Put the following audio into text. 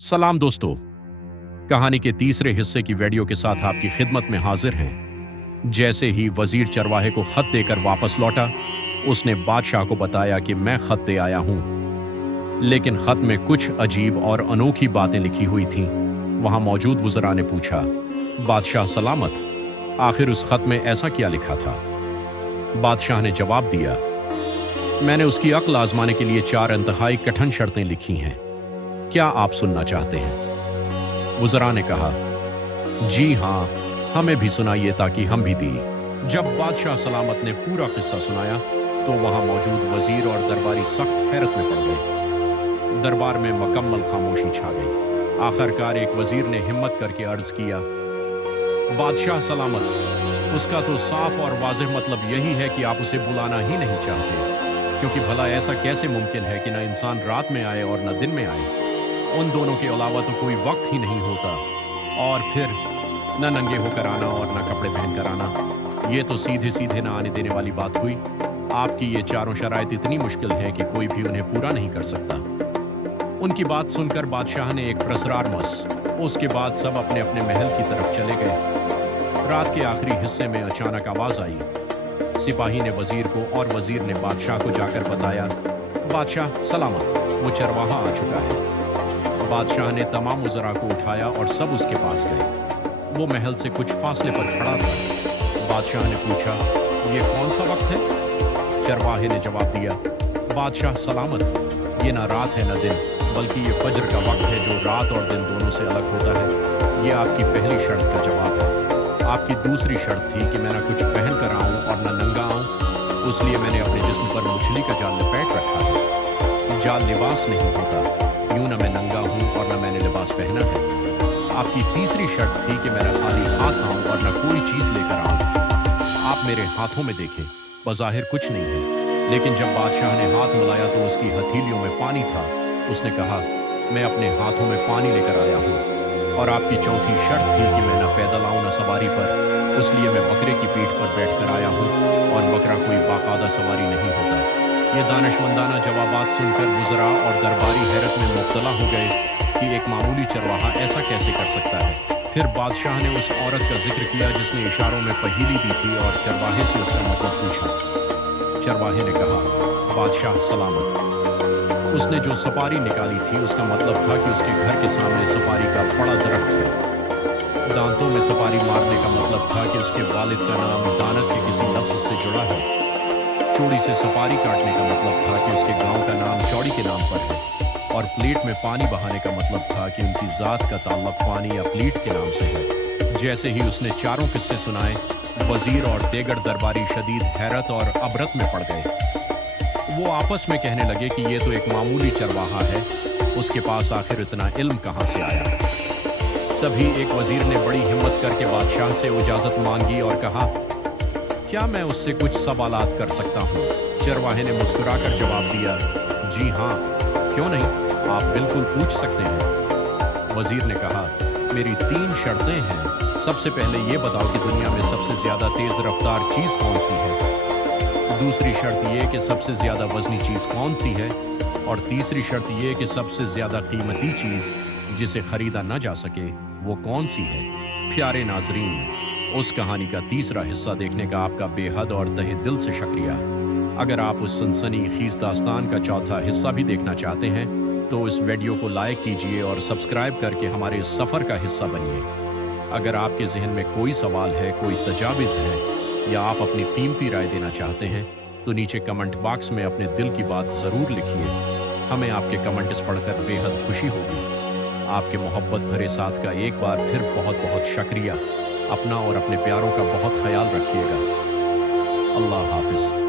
सलाम दोस्तों, कहानी के तीसरे हिस्से की वीडियो के साथ आपकी खिदमत में हाजिर हैं। जैसे ही वजीर चरवाहे को खत देकर वापस लौटा, उसने बादशाह को बताया कि मैं खत दे आया हूं, लेकिन खत में कुछ अजीब और अनोखी बातें लिखी हुई थीं। वहां मौजूद वज़रा ने पूछा, बादशाह सलामत, आखिर उस खत में ऐसा क्या लिखा था? बादशाह ने जवाब दिया, मैंने उसकी अक्ल आजमाने के लिए 4 इंतहाई कठिन शर्तें लिखी हैं। क्या आप सुनना चाहते हैं? वज़रा ने कहा, जी हाँ, हमें भी सुनाइए ताकि हम भी दी। जब बादशाह सलामत ने पूरा किस्सा सुनाया तो वहां मौजूद वजीर और दरबारी सख्त हैरत में पड़ गए। दरबार में मुकम्मल खामोशी छा गई। आखिरकार एक वजीर ने हिम्मत करके अर्ज किया, बादशाह सलामत, उसका तो साफ और वाज़ेह मतलब यही है कि आप उसे बुलाना ही नहीं चाहते, क्योंकि भला ऐसा कैसे मुमकिन है कि न इंसान रात में आए और न दिन में आए। उन दोनों के अलावा तो कोई वक्त ही नहीं होता, और फिर न नंगे होकर आना और न कपड़े पहनकर आना। ये तो सीधे सीधे न आने देने वाली बात हुई। आपकी ये चारों शराइत इतनी मुश्किल है कि कोई भी उन्हें पूरा नहीं कर सकता। उनकी बात सुनकर बादशाह ने एक प्रसरार मस। उसके बाद सब अपने अपने महल की तरफ चले गए। रात के आखिरी हिस्से में अचानक आवाज आई। सिपाही ने वजीर को और वजीर ने बादशाह को जाकर बताया, बादशाह सलामत, वो चरवाहा आ चुका है। बादशाह ने तमाम वज़रा को उठाया और सब उसके पास गए। वो महल से कुछ फासले पर खड़ा था। बादशाह ने पूछा, ये कौन सा वक्त है? चरवाहे ने जवाब दिया, बादशाह सलामत, ये ना रात है न दिन, बल्कि ये फज्र का वक्त है जो रात और दिन दोनों से अलग होता है। ये आपकी पहली शर्त का जवाब है। आपकी दूसरी शर्त थी कि मैं ना कुछ पहन कर आऊँ और न नंगा आऊँ, इसलिए मैंने अपने जिस्म पर मछली का जाल लपेट रखा है। जाल लिबास नहीं होता, यूं न मैं नंगा हूं और न मैंने लिबास पहना है। आपकी तीसरी शर्त थी कि मैं न खाली हाथ आऊं और न कोई चीज लेकर आऊं। आप मेरे हाथों में देखें, बज़ाहिर कुछ नहीं है, लेकिन जब बादशाह ने हाथ मिलाया तो उसकी हथेलियों में पानी था। उसने कहा, मैं अपने हाथों में पानी लेकर आया हूँ। और आपकी चौथी शर्त थी कि मैं न पैदल आऊँ न सवारी पर, इसलिए मैं बकरे की पीठ पर बैठ कर आया हूँ, और बकरा कोई बाकायदा सवारी नहीं होता। ये दानिशमंदाना जवाबात सुनकर वज़रा और दरबारी हैरत में मुब्तला हो गए कि एक मामूली चरवाहा ऐसा कैसे कर सकता है। फिर बादशाह ने उस औरत का जिक्र किया जिसने इशारों में पहेली दी थी और चरवाहे से उसका मतलब पूछा। चरवाहे ने कहा, बादशाह सलामत, उसने जो सपारी निकाली थी उसका मतलब था कि उसके घर के सामने सपारी का बड़ा दरख्त है। दांतों में सपारी मारने का मतलब था कि उसके वालिद का नाम दानत के किसी लफ्ज़ से जुड़ा है। चौड़ी से सपारी काटने का मतलब था कि उसके गांव का नाम चौड़ी के नाम पर है, और प्लेट में पानी बहाने का मतलब था कि उनकी ज़ात का ताल्लुक पानी या प्लेट के नाम से है। जैसे ही उसने चारों किस्से सुनाए, वजीर और देगर दरबारी शदीद हैरत और अबरत में पड़ गए। वो आपस में कहने लगे कि ये तो एक मामूली चरवाहा है, उसके पास आखिर इतना इल्म कहाँ से आया। तभी एक वजीर ने बड़ी हिम्मत करके बादशाह से इजाज़त मांगी और कहा, क्या मैं उससे कुछ सवालात कर सकता हूँ? चरवाहे ने मुस्कुराकर जवाब दिया, जी हाँ, क्यों नहीं, आप बिल्कुल पूछ सकते हैं। वजीर ने कहा, मेरी 3 शर्तें हैं। सबसे पहले ये बताओ कि दुनिया में सबसे ज़्यादा तेज़ रफ्तार चीज़ कौन सी है? दूसरी शर्त ये कि सबसे ज़्यादा वज़नी चीज़ कौन सी है? और तीसरी शर्त ये कि सबसे ज़्यादा कीमती चीज़ जिसे ख़रीदा न जा सके वो कौन सी है? प्यारे नाजरीन, उस कहानी का तीसरा हिस्सा देखने का आपका बेहद और तहे दिल से शुक्रिया। अगर आप उस सनसनीखेज़ दास्तान का चौथा हिस्सा भी देखना चाहते हैं तो इस वीडियो को लाइक कीजिए और सब्सक्राइब करके हमारे इस सफ़र का हिस्सा बनिए। अगर आपके जहन में कोई सवाल है, कोई तजावीज़ है, या आप अपनी कीमती राय देना चाहते हैं तो नीचे कमेंट बॉक्स में अपने दिल की बात ज़रूर लिखिए। हमें आपके कमेंट्स पढ़कर बेहद खुशी होगी। आपके मोहब्बत भरे साथ का एक बार फिर बहुत बहुत शुक्रिया। अपना और अपने प्यारों का बहुत ख्याल रखिएगा। अल्लाह हाफिज़।